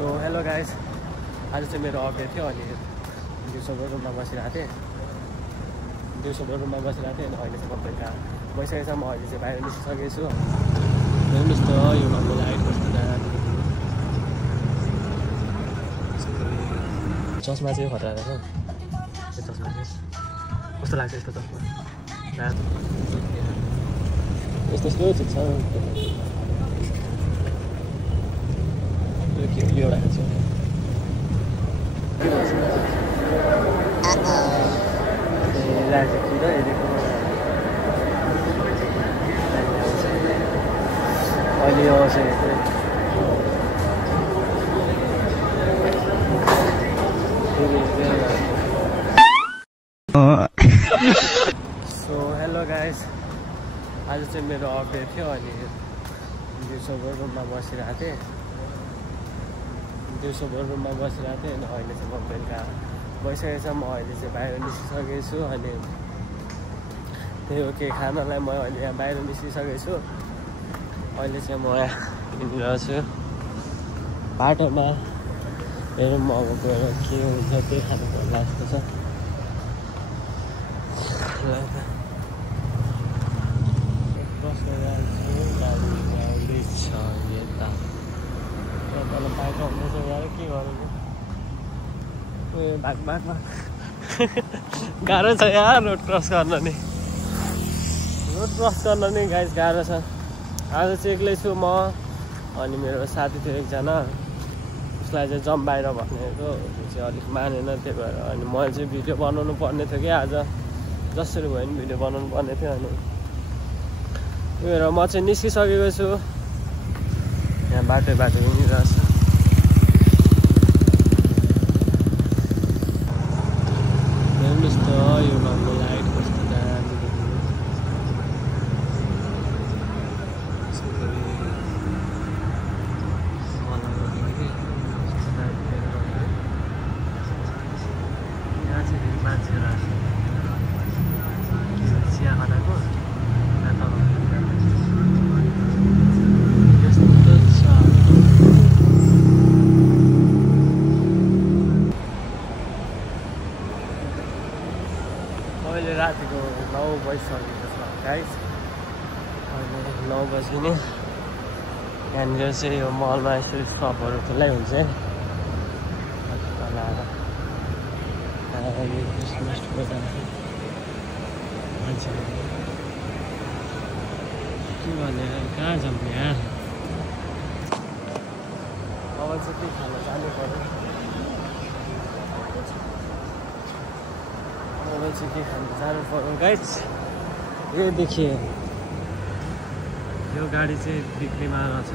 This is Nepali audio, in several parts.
सो हेलो गाइस, आज चाहिँ मेरो अपडेट थियो। अनि दिउँसोको रुममा बसिरहेको थिएँ अनि अहिले चाहिँ म बेलुका भइसकेको छ। म अहिले चाहिँ बाहिर निस्किसकेको छु। हेर्नुहोस् त यो घरको लाइट कस्तो दामी। चस्मा चाहिँ खतरा रहेछ। यो चस्मा चाहिँ कस्तो लाग्छ यस्तो चस्मा? यस्तो यस्तो ठिक छ। यो एउटा छ। अहिले आउँछ सो हेलो गाइस, आज चाहिँ मेरो अपडेट थियो। अनि दिउँसोको रुममा बसिरहेको थिएँ अनि अहिले चाहिँ म बेलुका भइसकेको छ। म अहिले चाहिँ बाहिर निस्किसकेको छु। अनि त्यही हो के खानालाई म अहिले यहाँ बाहिर निस्किसकेको छु। अहिले चाहिँ म यहाँ हिँडिरहेको छु बाटोमा। हेरौँ अब गएर के हुन्छ त्यही खानु पर्ला जस्तो छ। क्रस गरेर गाडी आउँदैछ यता। तल बाइक आउँदैछ यार, के गर्नु? भाग गाह्रो छ यार रोड क्रस गर्न नि। गाइस गाह्रो छ। आज चाहिँ एक्लै छु म। अनि मेरो साथी थियो एकजना, उसलाई चाहिँ जम्प बाहिर भनेको चाहिँ अलिक मानेन। त्यही भएर अनि मैले चाहिँ भिडियो बनाउनु पर्ने थियो कि आज जसरी भयो नि भिडियो बनाउनु पर्ने थियो। अनि भएर म चाहिँ निस्किसकेको छु। यहाँ बाटो हिँडिरहेको छु। हेर्नुहोस् त यो घरको लाइट कस्तो दामी यहाँ चाहिँ मान्छेहरू चिया खानाको यस्तो छ। अहिले रातिको 9 बजिसकेको छ गाइस। अहिले 9 बजी नै यहाँनिर चाहिँ यो मलमा यसरी सपहरू खुल्लै हुन्छ। क्रिसमसको मान्छेहरू के भने कहाँ जाऊँ यहाँ? अब चाहिँ के खान जानु पर्यो? के खानु जानु पर्यो गाइस? यो देखिए यो गाडी चाहिँ बिक्रीमा रहेछ।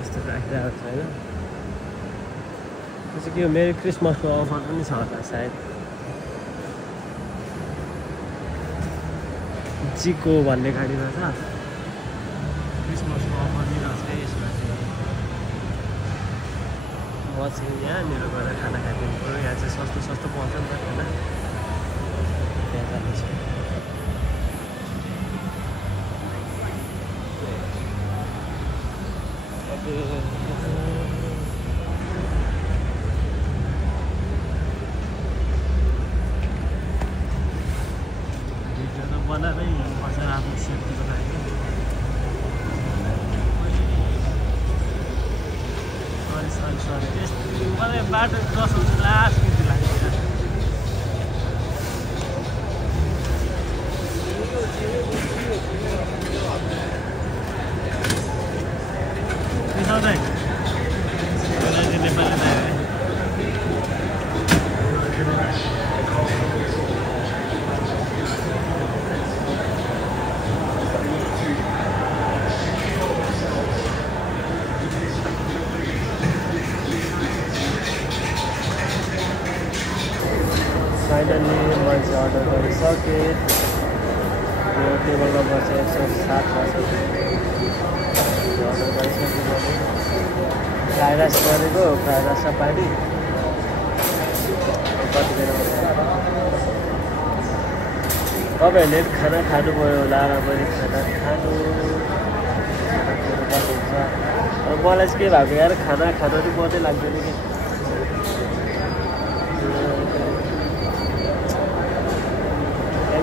यस्तो राखिरहेको छ होइन। त्यो चाहिँ के हो, मेरी क्रिसमसको अफर पनि छ होला सायद। जिको भन्ने गाडी रहेछ। क्रिसमसको अफर पनि रहेछ यसमा चाहिँ। म चाहिँ यहाँनिर गएर खाना खाइदिनु पऱ्यो। यहाँ चाहिँ सस्तो पाउँछ नि त खाना। त्यहाँ जाँदैछ। भिडियो त बनाएरै हिँड्नुपर्छ आफ्नो सेफ्टीको लागि। सरी मलाई बाटो क्रस हुन्छ लास्ट गीत लाग्छ। फाइनली मैले चाहिँ अर्डर गरिसकेँ। यो टेबलमा बसेर 107 अर्डर गरिसकेँ मैले। फ्राई राइस गरेको, फ्राई राइस चपाती। कति बेला तपाईँहरूले खाना खानुभयो होला, राम्ररी खाना खानु। मलाई चाहिँ के भएको यार खाना चाहिँ मनै लाग्दैन कि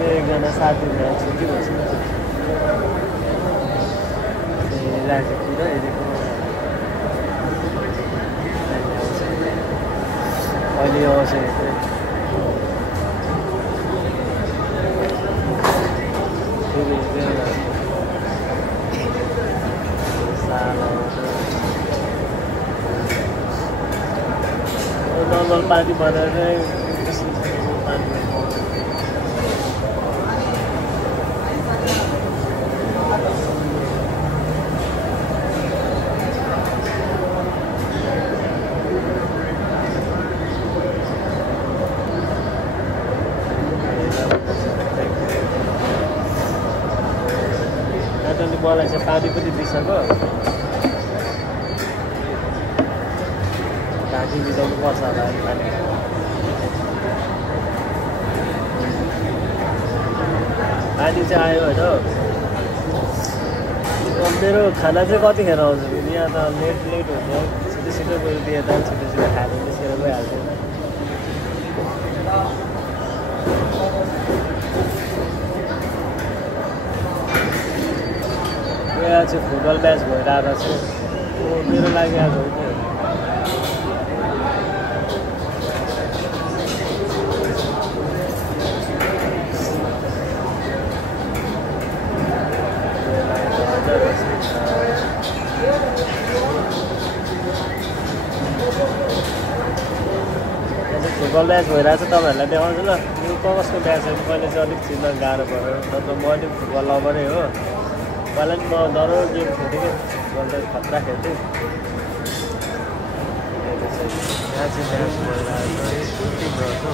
एकजना साथी छुट्टी भएछ राखेको र हेरेको अहिले आउँछ नर्मल पानी बनाएर मलाई चाहिँ पानी पनि दिइसक्यो घाँटी बिताउनु पर्छ होला पानी चाहिँ आयो होइन मेरो खाना चाहिँ कतिखेर आउँछ यहाँ त लेट हुन्छ छिटो गएर दिए त छिटो खाएर निस्केर गइहाल्छ यहाँ चाहिँ फुटबल म्याच भइरहेको छ मेरो लागि आज होइन फुटबल म्याच भइरहेको छ तपाईँहरूलाई देखाउँछु ल यो कसको म्याच हो मैले चाहिँ अलिक चिन्न गाह्रो पऱ्यो नत्र म अलिक फुटबल लभरै हो मलाई पनि म डरो गेम खेल्थेँ कि फुटबल त खतरा खेल्थेँ यहाँ चाहिँ म्याच भइरहेको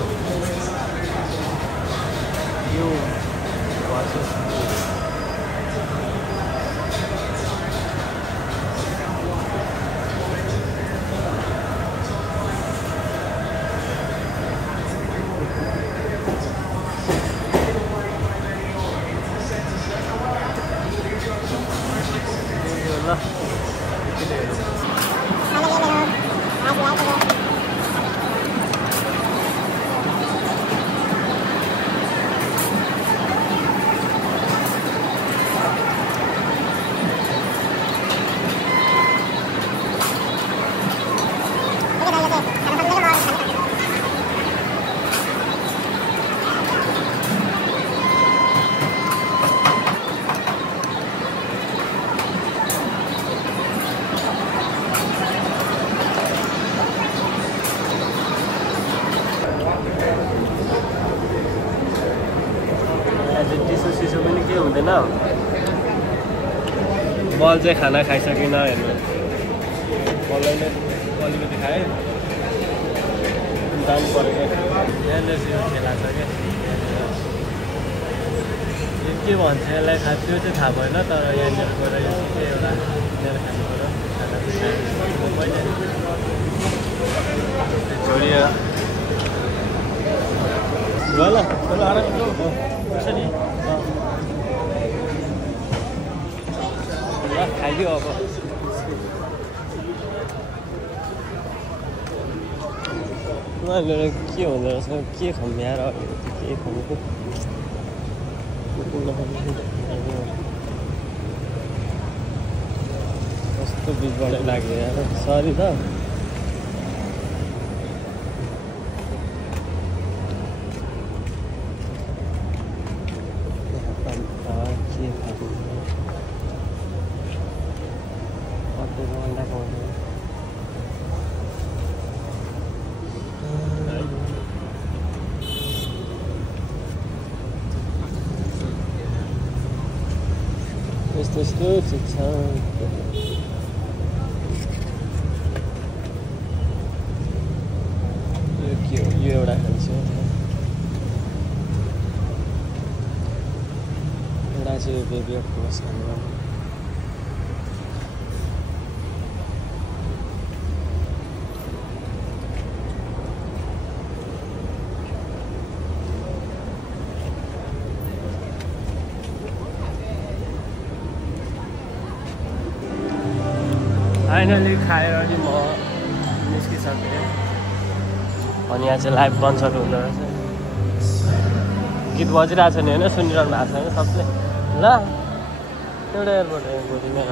यो चिसो पनि के हुँदैन बल चाहिँ खाना खाइसकिन हेर्नु बललाई नै अलिकति खाएँ जानु पऱ्यो यहाँनिर चाहिँ खेला छ क्या के भन्छ यसलाई त्यो चाहिँ थाहा भएन तर यहाँनिर गएर यो चाहिँ एउटा लिएर खानु पऱ्यो खाना चाहिँ छोडियो ल आराम नि खाइदियो अब के हुँदो रहेछ के खम्याएर के खानुको कस्तो बिचबाटै लाग्यो यार सरी त यस्तो चिज छ यो के हो यो एउटा खान्छु एउटा चाहिँ बेबी अफ कोर्स खानु फाइनली खाएर अनि म निस्किसकेँ। अनि यहाँ चाहिँ लाइभ कन्सर्ट हुँदो रहेछ। गीत बजिरहेको छ नि होइन, सुनिरहनु भएको छैन सबले। ल एउटा एयरपोर्ट गोली नै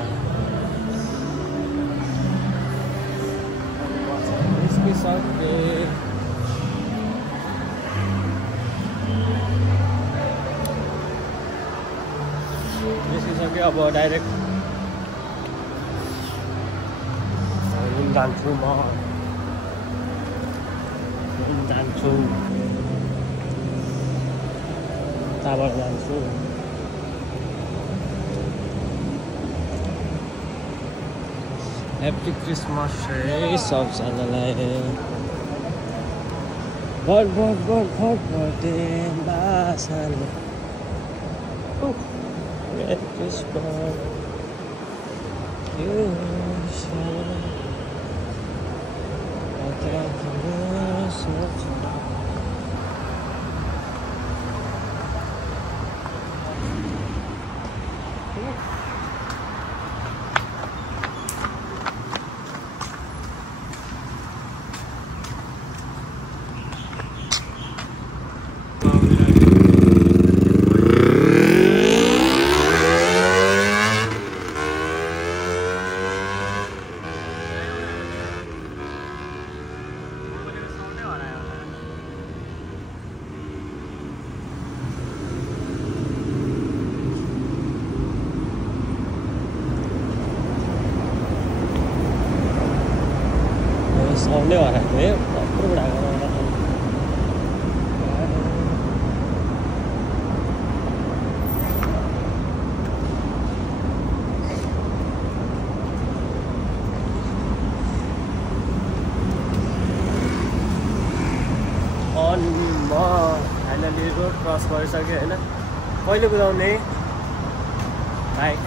निस्किसकेँ। निस्किसक्यो अब डाइरेक्ट जान्छु म जान्छु ताबाट जान्छु। ह्याप्पी क्रिसमस है सबजनालाई। भट भट भट भट भटे बासाले क्रिसमस साउन्डै हराएको है भर्खर बुढाएको अनि म फाइनली रोड क्रस गरिसकेँ होइन। कहिले कुदाउने बाइक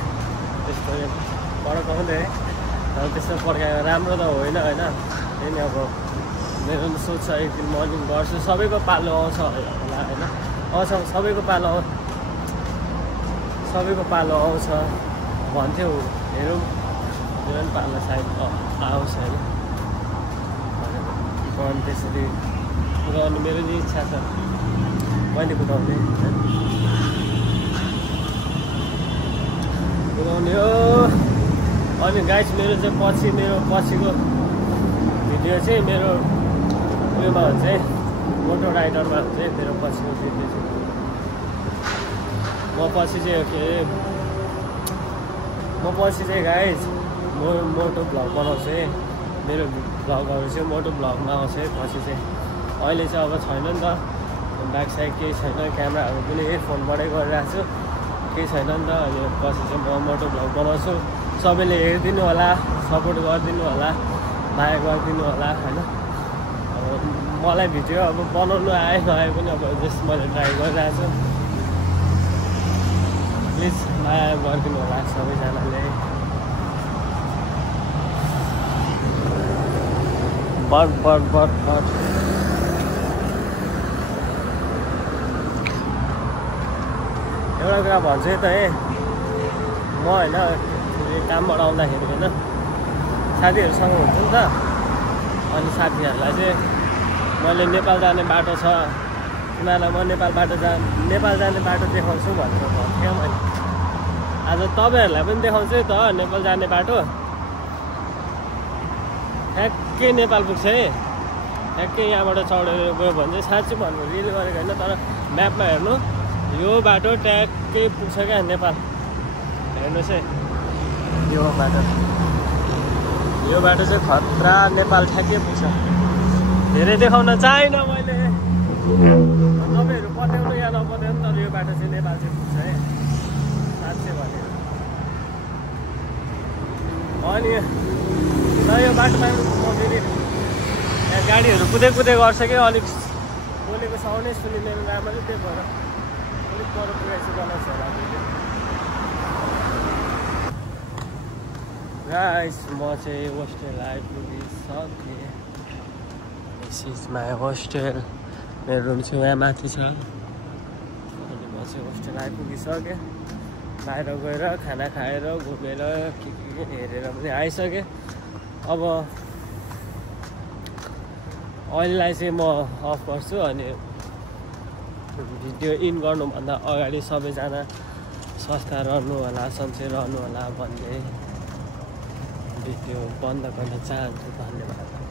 त्यस्तो पड्काउँदै तर त्यस्तो पड्कायो राम्रो त होइन होइन। त्यही नि अब मेरो सोच छ एक दिन मर्निङ गर्छु, सबैको पालो आउँछ होला होइन। आउँछ सबैको पालो आउँछ भन्थ्यो, हेरौँ मेरो पनि पालो सायद आओस् होइन। अनि त्यसरी कुदाउने मेरो नि इच्छा छ, मैले कुदाउने हो। अनि गाइस मेरो पछिको भिडियो चाहिँ मेरो उयोमा हुन्छ है, मोटो राइडरमा हुन्छ है मेरो पछिको भिडियो चाहिँ। म पछि चाहिँ गाइस मोटो भ्लग बनाउँछु है। मेरो भ्लगहरू चाहिँ मोटो भ्लगमा आउँछ है पछि चाहिँ। अहिले चाहिँ अब छैन नि त, ब्याक साइड केही छैन, क्यामेराहरू पनि यही फोनबाटै गरिरहेको छु, केही छैन नि त। अनि पछि चाहिँ म मोटो भ्लग बनाउँछु, सबैले हेरिदिनु होला, सपोर्ट गरिदिनु होला, माया गरिदिनु होला होइन। अब मलाई भिडियो अब बनाउनु आए नआए पनि अब जस्ट मैले ट्राई गरिरहेको छु, प्लिज माया गरिदिनु होला सबैजनाले। बट एउटा कुरा भन्छु है त है, म होइन कामबाट आउँदाखेरि होइन साथीहरूसँग हुन्छ नि त। अनि साथीहरूलाई चाहिँ मैले नेपाल जाने बाटो छ, उनीहरूलाई म नेपाल जाने बाटो देखाउँछु भनेर भन्थेँ मैले। आज तपाईँहरूलाई पनि देखाउँछु है त नेपाल जाने बाटो। ठ्याक्कै नेपाल पुग्छ है, ठ्याक्कै यहाँबाट चढेर गयो भने चाहिँ साँच्चै भन्नु रिल गरेको होइन, तर म्यापमा हेर्नु यो बाटो ट्याक्कै पुग्छ क्या नेपाल। हेर्नुहोस् है यो बाटो चाहिँ खतरा, नेपाल ठ्याक्कै पुग्छ। धेरै देखाउन चाहिनँ मैले, तपाईँहरू पत्याउनु या नपत्याउनु, तर यो बाटो चाहिँ नेपाल चाहिँ पुग्छ है साँच्चै भने। अनि ल यो बाटोमा फेरि यहाँ गाडीहरू कुदै गर्छ कि, अलिक बोलेको साउन्डै सुनिँदैन राम्ररी, त्यही भएर अलिक पर पुगेपछि बनाउँछ होला। गाइस म चाहिँ होस्टेल आइपुगिसकेँ। दिस इज माई होस्टेल, मेरो रुम चाहिँ यहाँ माथि छ। अनि म चाहिँ होस्टेल आइपुगिसकेँ, बाहिर गएर खाना खाएर घुमेर के हेरेर पनि आइसकेँ। अब अहिलेलाई चाहिँ म अफ गर्छु अनि भिडियो इन गर्नुभन्दा अगाडि सबैजना स्वस्थ रहनु होला, सन्चै रहनु होला भन्दै भिडियो बन्द गर्न चाहन्छु। धन्यवाद।